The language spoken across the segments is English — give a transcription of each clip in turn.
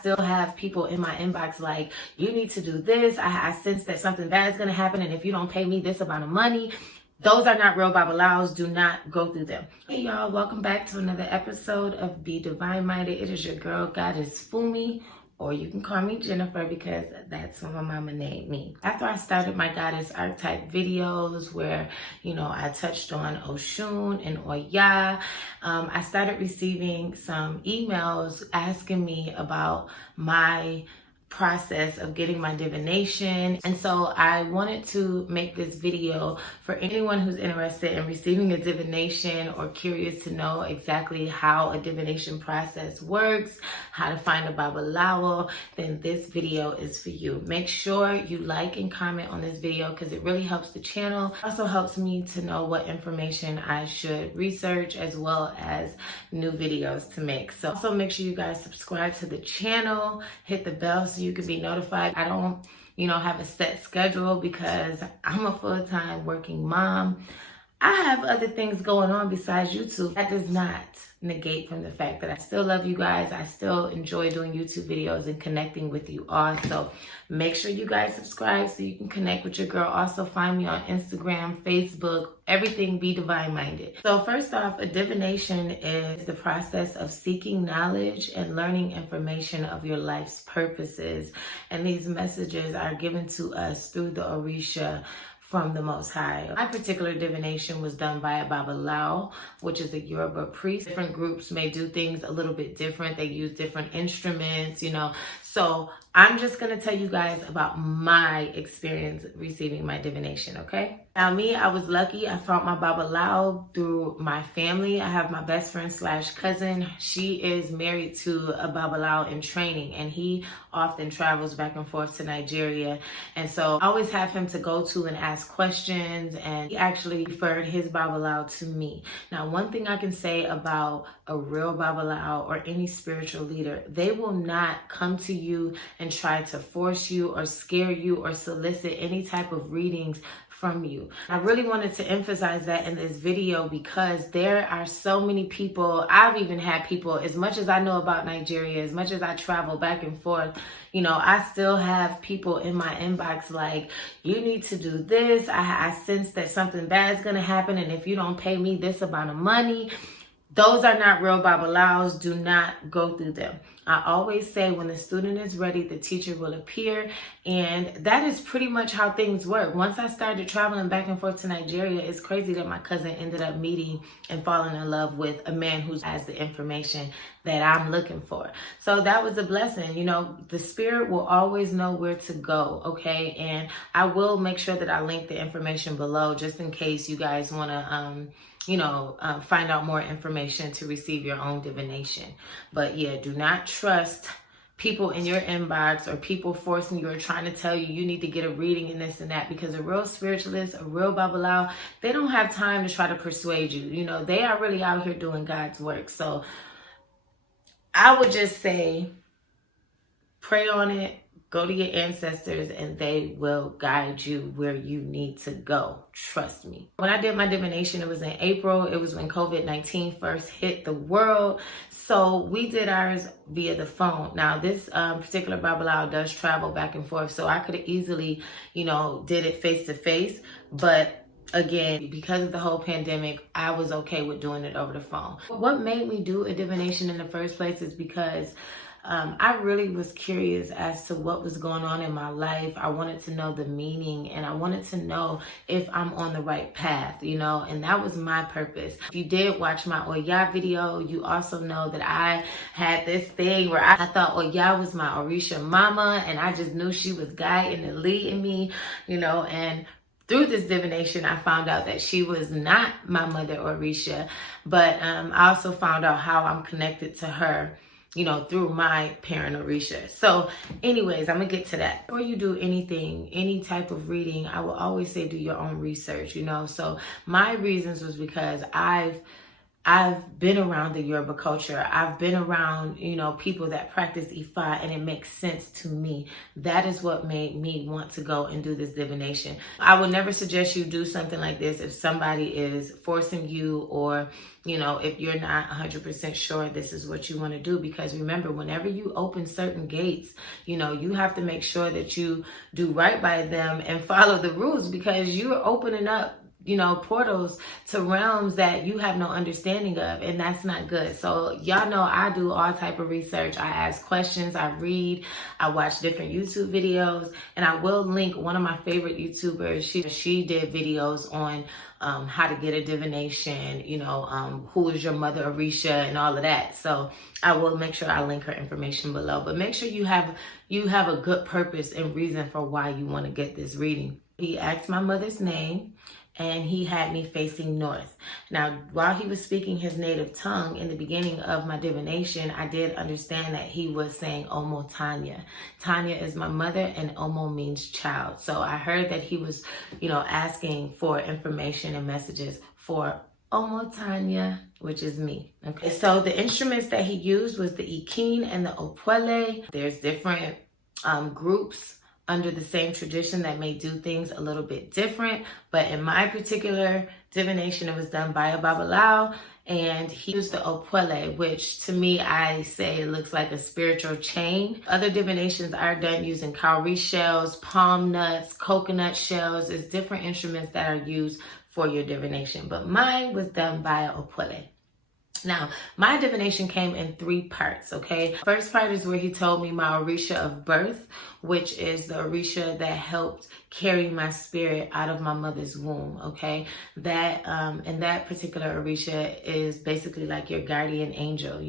still have people in my inbox like, you need to do this. I sense that something bad is going to happen. And if you don't pay me this amount of money, those are not real Babalawos. Do not go through them. Hey y'all, welcome back to another episode of Be Divine Minded. It is your girl, Goddess Fumi, or you can call me Jennifer because that's what my mama named me. After I started my Goddess Archetype videos where, I touched on Oshun and Oya, I started receiving some emails asking me about my process of getting my divination. And so I wanted to make this video for anyone who's interested in receiving a divination or curious to know exactly how a divination process works, how to find a Babalawo, then this video is for you. Make sure you like and comment on this video because it really helps the channel. It also helps me to know what information I should research as well as new videos to make. So also make sure you guys subscribe to the channel, hit the bell so you can be notified. I don't, have a set schedule because I'm a full-time working mom. I have other things going on besides YouTube. That does not negate from the fact that I still love you guys. I still enjoy doing YouTube videos and connecting with you all. So make sure you guys subscribe so you can connect with your girl. Also find me on Instagram, Facebook, everything Be Divine Minded. So first off, a divination is the process of seeking knowledge and learning information of your life's purposes. And these messages are given to us through the Orisha from the Most High. My particular divination was done by a Babalawo, which is a Yoruba priest. Different groups may do things a little bit different. They use different instruments, So I'm just going to tell you guys about my experience receiving my divination, okay? Now me, I was lucky. I found my Babalawo through my family. I have my best friend / cousin. She is married to a Babalawo in training, and he often travels back and forth to Nigeria. And so I always have him to go to and ask questions, and he actually referred his Babalawo to me. Now, one thing I can say about a real Babalawo or any spiritual leader, they will not come to you and try to force you or scare you or solicit any type of readings from you. I really wanted to emphasize that in this video because there are so many people. I've even had people, as much as I know about Nigeria, as much as I travel back and forth, I still have people in my inbox like, you need to do this. I sense that something bad is going to happen. And if you don't pay me this amount of money, those are not real Babalawos. Do not go through them. I always say when the student is ready, the teacher will appear. And that is pretty much how things work. Once I started traveling back and forth to Nigeria, it's crazy that my cousin ended up meeting and falling in love with a man who has the information that I'm looking for. So that was a blessing. The spirit will always know where to go, okay? And I will make sure that I link the information below just in case you guys want to find out more information to receive your own divination. But yeah, do not trust people in your inbox or people forcing you or trying to tell you need to get a reading and this and that, because a real spiritualist, a real Babalawo, they don't have time to try to persuade you. They are really out here doing God's work. So I would just say, pray on it. Go to your ancestors and they will guide you where you need to go. Trust me. When I did my divination, it was in April. It was when COVID-19 first hit the world. So we did ours via the phone. Now this particular Babalawo does travel back and forth. So I could have easily, did it face to face. But again, because of the whole pandemic, I was okay with doing it over the phone. What made me do a divination in the first place is because I really was curious as to what was going on in my life. I wanted to know the meaning and I wanted to know if I'm on the right path, and that was my purpose. If you did watch my Oya video, you also know that I had this thing where I thought Oya was my Orisha mama and I just knew she was guiding and leading me, and through this divination, I found out that she was not my mother Orisha, but I also found out how I'm connected to her, through my parent Orisha. So anyways, I'm gonna get to that. Before you do anything, any type of reading, I will always say do your own research, So my reasons was because I've I've been around the Yoruba culture. I've been around, people that practice Ifa, and it makes sense to me. That is what made me want to go and do this divination. I would never suggest you do something like this if somebody is forcing you, or, if you're not 100% sure this is what you want to do. Because remember, whenever you open certain gates, you have to make sure that you do right by them and follow the rules, because you're opening up portals to realms that you have no understanding of, and that's not good. So y'all know I do all type of research. I ask questions, I read, I watch different YouTube videos, and I will link one of my favorite YouTubers. She did videos on how to get a divination, who is your mother Orisha, and all of that. So I will make sure I link her information below. But make sure you have a good purpose and reason for why you want to get this reading. He asked my mother's name, and he had me facing north. Now, while he was speaking his native tongue in the beginning of my divination, I did understand that he was saying Omo Tanya. Tanya is my mother, and Omo means child. So I heard that he was, asking for information and messages for Omo Tanya, which is me. Okay, so the instruments that he used was the Ikin and the Opwele. There's different groups under the same tradition that may do things a little bit different. But in my particular divination, it was done by a Babalawo, and he used the Opwele, which to me, I say looks like a spiritual chain. Other divinations are done using cowrie shells, palm nuts, coconut shells. There's different instruments that are used for your divination, but mine was done by a Opwele. Now, my divination came in 3 parts, okay? First part is where he told me my Orisha of birth, which is the Orisha that helped carry my spirit out of my mother's womb, okay? That, and that particular Orisha is basically like your guardian angel.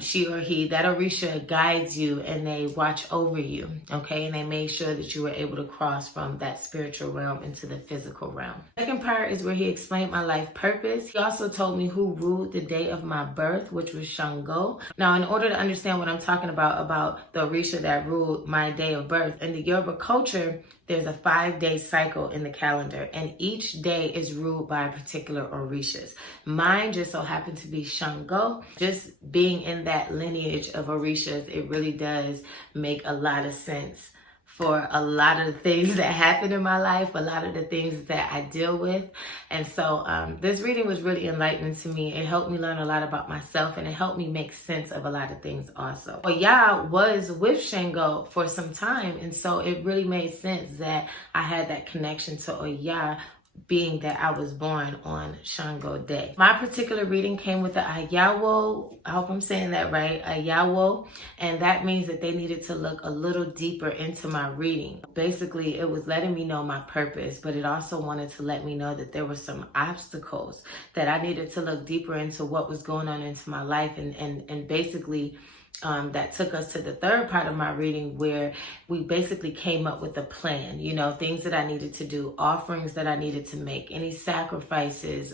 She or he, that Orisha guides you, and they watch over you, okay? And they made sure that you were able to cross from that spiritual realm into the physical realm. Second part is where he explained my life purpose. He also told me who ruled the day of my birth, which was Shango. Now, in order to understand what I'm talking about the Orisha that ruled my day of birth, in the Yoruba culture, there's a 5-day cycle in the calendar, and each day is ruled by a particular Orishas. Mine just so happened to be Shango. Just being in that lineage of Orishas, it really does make a lot of sense for a lot of the things that happen in my life, a lot of the things that I deal with. And so this reading was really enlightening to me. It helped me learn a lot about myself, and it helped me make sense of a lot of things also. Oya was with Shango for some time, and so it really made sense that I had that connection to Oya, being that I was born on Shango Day. My particular reading came with the Ayawo. I hope I'm saying that right, Ayawo, and that means that they needed to look a little deeper into my reading. Basically, it was letting me know my purpose, but it also wanted to let me know that there were some obstacles that I needed to look deeper into what was going on into my life, and basically that took us to the third part of my reading, where we basically came up with a plan, things that I needed to do, offerings that I needed to make, any sacrifices,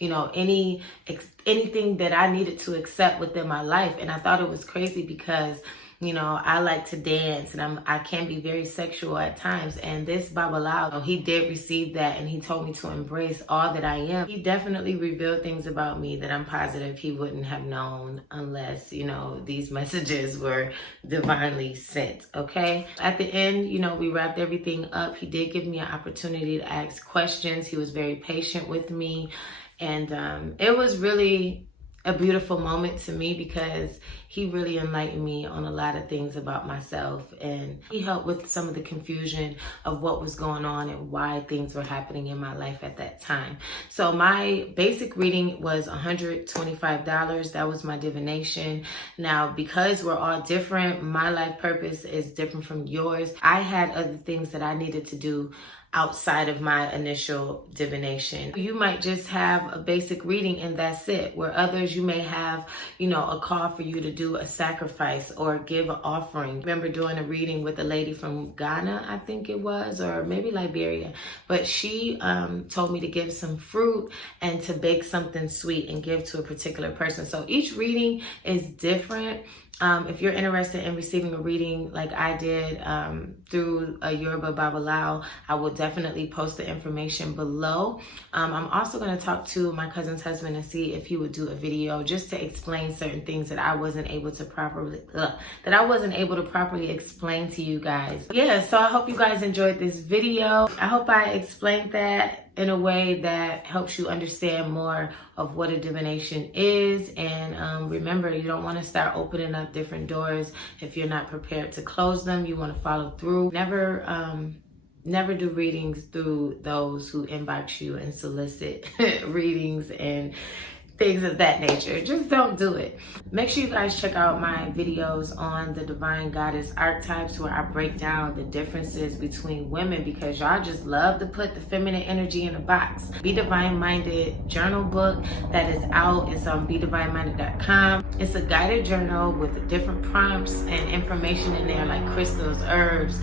anything that I needed to accept within my life. And I thought it was crazy because I like to dance, and I can be very sexual at times. And this Babalawo, he did receive that, and he told me to embrace all that I am. He definitely revealed things about me that I'm positive he wouldn't have known unless, these messages were divinely sent, okay? At the end, we wrapped everything up. He did give me an opportunity to ask questions. He was very patient with me. And it was really a beautiful moment to me, because he really enlightened me on a lot of things about myself, and he helped with some of the confusion of what was going on and why things were happening in my life at that time. So my basic reading was $125. That was my divination. Now, because we're all different, my life purpose is different from yours. I had other things that I needed to do outside of my initial divination. You might just have a basic reading and that's it, where others, you may have, a call for you to do a sacrifice or give an offering. I remember doing a reading with a lady from Ghana, I think it was, or maybe Liberia, but she told me to give some fruit and to bake something sweet and give to a particular person. So each reading is different, If you're interested in receiving a reading like I did through a Yoruba Babalawo, I will definitely post the information below. I'm also going to talk to my cousin's husband and see if he would do a video just to explain certain things that I wasn't able to properly explain to you guys. Yeah, so I hope you guys enjoyed this video. I hope I explained that in a way that helps you understand more of what a divination is. And remember, you don't want to start opening up different doors if you're not prepared to close them. You want to follow through. Never do readings through those who inbox you and solicit readings and things of that nature. Just don't do it. Make sure you guys check out my videos on the divine goddess archetypes, where I break down the differences between women, because y'all just love to put the feminine energy in a box. Bedivineminded journal book that is out. It's on Bedivineminded.com. It's a guided journal with different prompts and information in there, like crystals, herbs,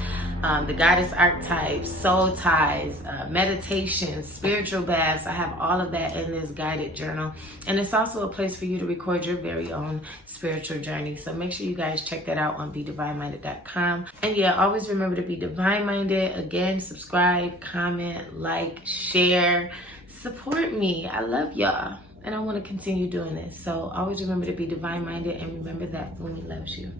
the goddess archetypes, soul ties, meditation, spiritual baths. I have all of that in this guided journal. And it's also a place for you to record your very own spiritual journey. So make sure you guys check that out on Bedivineminded.com. And yeah, always remember to be divine-minded. Again, subscribe, comment, like, share, support me. I love y'all. And I want to continue doing this. So always remember to be divine-minded, and remember that Fumi loves you.